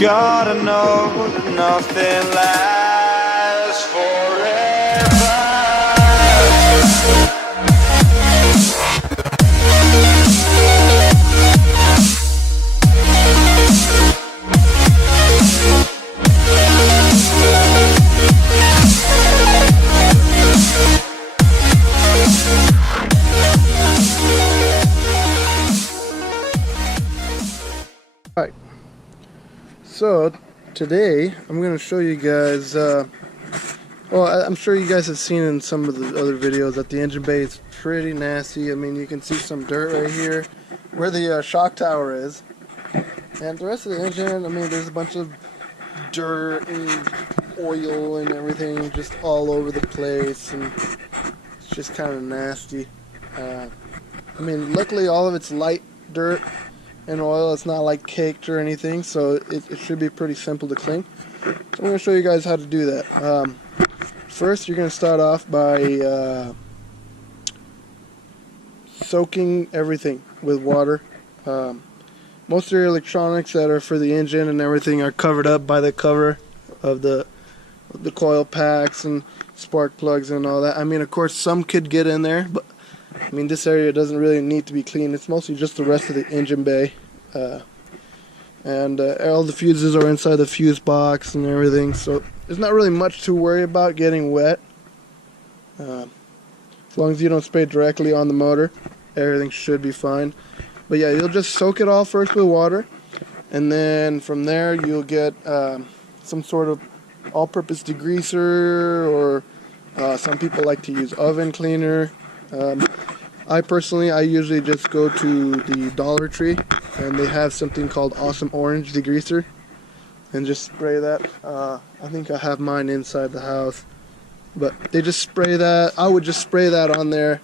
gotta know that nothing lasts forever. Alright, so today I'm going to show you guys, I'm sure you guys have seen in some of the other videos that the engine bay is pretty nasty. I mean, you can see some dirt right here where the shock tower is, and the rest of the engine, I mean, there's a bunch of dirt and oil and everything just all over the place, and it's just kind of nasty. I mean, luckily all of it's light dirt and oil. It's not like caked or anything, so it should be pretty simple to clean. So I'm going to show you guys how to do that. First, you're going to start off by soaking everything with water. Most of your electronics that are for the engine and everything are covered up by the cover of the coil packs and spark plugs and all that. I mean, of course, some could get in there, but I mean, this area doesn't really need to be cleaned. It's mostly just the rest of the engine bay. And all the fuses are inside the fuse box and everything, so there's not really much to worry about getting wet. As long as you don't spray directly on the motor, everything should be fine. But yeah, you'll just soak it all first with water, and then from there you'll get some sort of all-purpose degreaser, or some people like to use oven cleaner. I usually just go to the Dollar Tree, and they have something called Awesome Orange Degreaser, and just spray that. I think I have mine inside the house, but they just spray that. I would just spray that on there,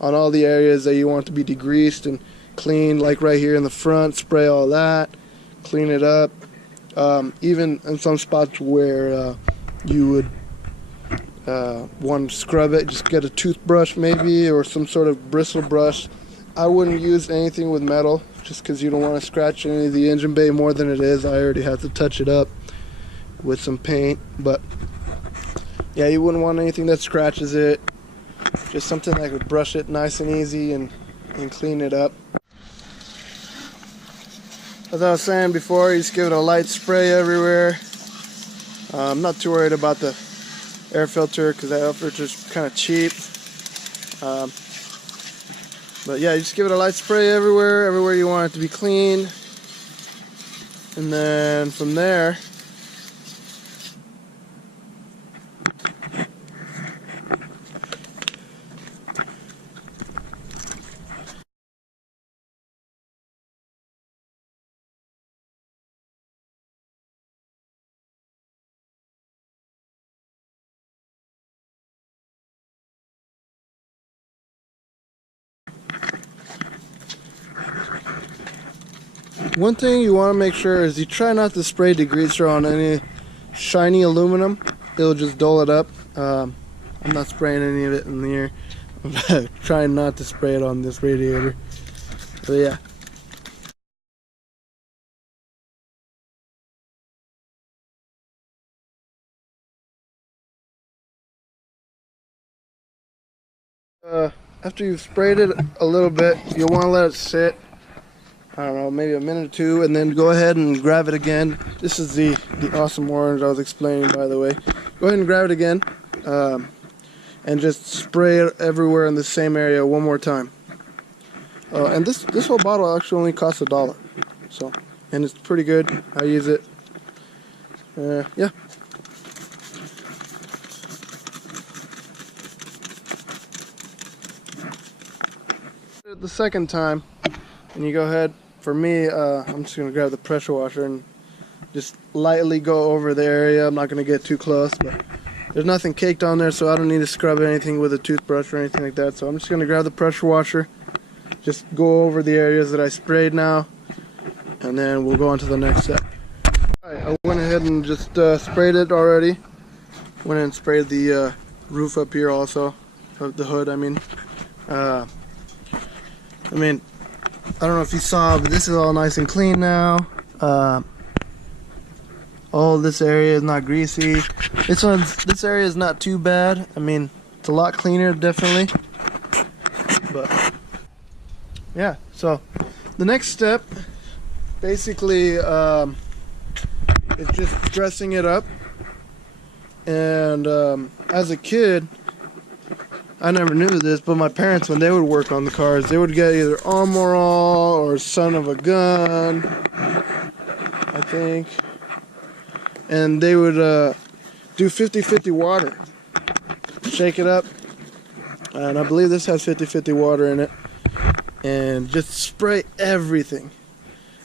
on all the areas that you want to be degreased and cleaned, like right here in the front. Spray all that, clean it up. Even in some spots where you would want to scrub it, just get a toothbrush maybe, or some sort of bristle brush. I wouldn't use anything with metal, just because you don't want to scratch any of the engine bay more than it is. I already have to touch it up with some paint, but yeah, you wouldn't want anything that scratches it. Just something that would brush it nice and easy and clean it up. As I was saying before, you just give it a light spray everywhere. I'm not too worried about the air filter, because that air filter is kind of cheap. But yeah, you just give it a light spray everywhere you want it to be clean, and then from there one thing you want to make sure is you try not to spray degreaser on any shiny aluminum. It'll just dull it up. I'm not spraying any of it in here. I'm trying not to spray it on this radiator. But yeah. After you've sprayed it a little bit, you'll want to let it sit, I don't know, maybe a minute or two, and then go ahead and grab it again. This is the Awesome Orange I was explaining, by the way. Go ahead and grab it again, and just spray it everywhere in the same area one more time. And this whole bottle actually only costs $1, so, and it's pretty good. I use it. Yeah. The second time, and you go ahead. For me, I'm just going to grab the pressure washer and just lightly go over the area. I'm not going to get too close, but there's nothing caked on there, so I don't need to scrub anything with a toothbrush or anything like that. So I'm just going to grab the pressure washer, just go over the areas that I sprayed now, and then we'll go on to the next step. Alright, I went ahead and just sprayed it already. Went and sprayed the roof up here also, of the hood, I mean. I don't know if you saw, but this is all nice and clean now. Oh, this area is not greasy. This area is not too bad. I mean, it's a lot cleaner, definitely. But yeah, so the next step basically is just dressing it up. And as a kid, I never knew this, but my parents, when they would work on the cars, they would get either Almoral or Son of a Gun, I think. And they would do 50-50 water. Shake it up. And I believe this has 50-50 water in it. And just spray everything.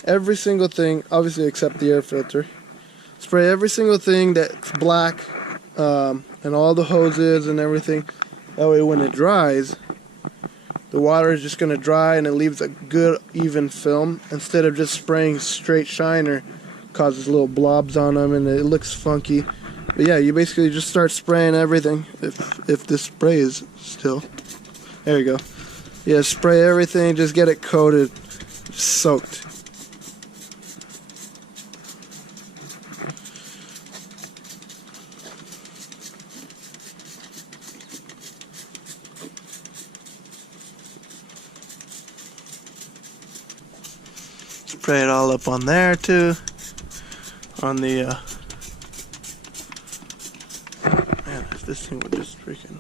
Every single thing, obviously except the air filter. Spray every single thing that's black, and all the hoses and everything. That way when it dries, the water is just going to dry and it leaves a good even film. Instead of just spraying straight shiner, causes little blobs on them and it looks funky. But yeah, you basically just start spraying everything. If this spray is still, there you go. Yeah, spray everything, just get it coated, soaked. Spray it all up on there too. On the man, if this thing would just freaking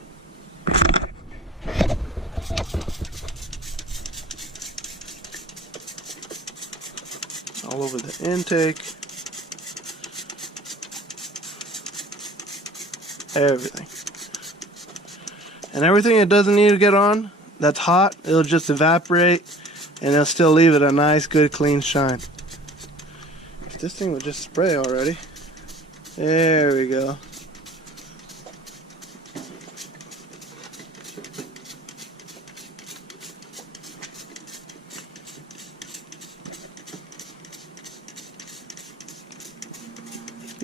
all over the intake, everything, and everything it doesn't need to get on that's hot, it'll just evaporate and it'll still leave it a nice good clean shine. If this thing would just spray already. There we go.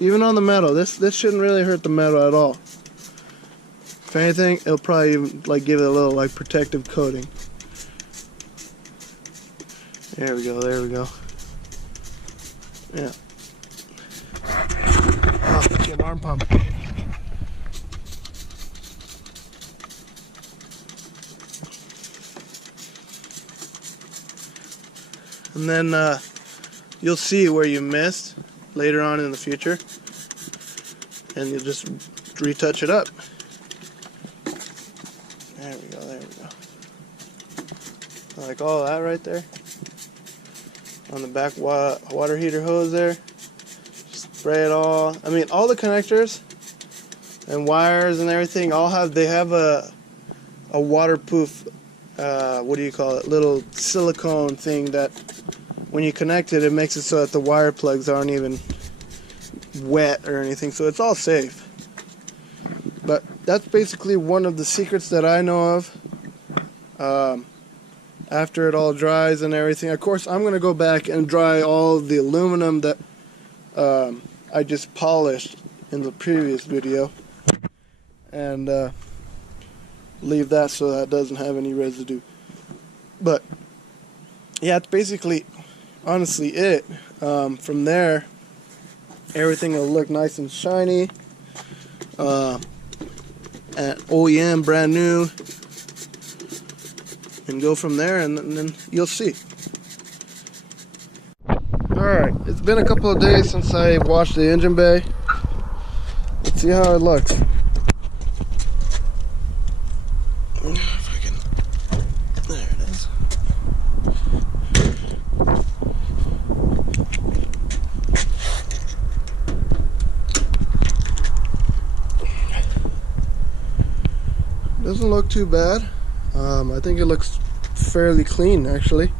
Even on the metal, this shouldn't really hurt the metal at all. If anything, it'll probably even like give it a little like protective coating. There we go, there we go. Yeah. Oh, get an arm pump. And then you'll see where you missed later on in the future. And you'll just retouch it up. There we go, there we go. Like all that right there. On the back water heater hose there. Spray it all. I mean, all the connectors and wires and everything all have, they have a waterproof, what do you call it, little silicone thing that when you connect it, it makes it so that the wire plugs aren't even wet or anything, so it's all safe. But that's basically one of the secrets that I know of. After it all dries and everything, of course I'm going to go back and dry all of the aluminum that I just polished in the previous video and leave that so that doesn't have any residue. But yeah, it's basically honestly it. From there, everything will look nice and shiny, and OEM, brand new. And go from there, and then you'll see. Alright, it's been a couple of days since I washed the engine bay. Let's see how it looks. If I can... There it is. Doesn't look too bad. I think it looks fairly clean, actually.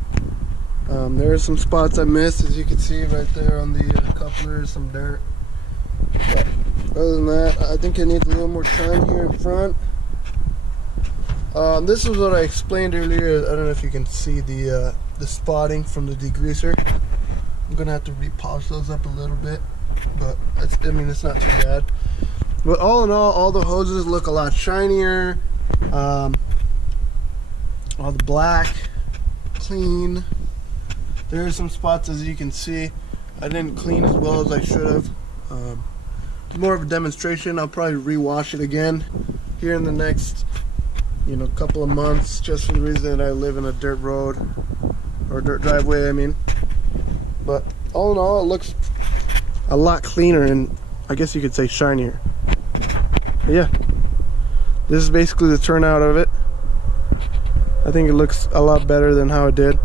There are some spots I missed, as you can see right there on the couplers, some dirt. But other than that, I think it needs a little more shine here in front. This is what I explained earlier. I don't know if you can see the spotting from the degreaser. I'm gonna have to repolish those up a little bit, but I mean, it's not too bad. But all in all the hoses look a lot shinier. All the black, clean. There are some spots, as you can see, I didn't clean as well as I should have. More of a demonstration. I'll probably rewash it again here in the next, couple of months, just for the reason that I live in a dirt road, or dirt driveway, I mean. But all in all, it looks a lot cleaner and I guess you could say shinier. But yeah, this is basically the turnout of it. I think it looks a lot better than how it did.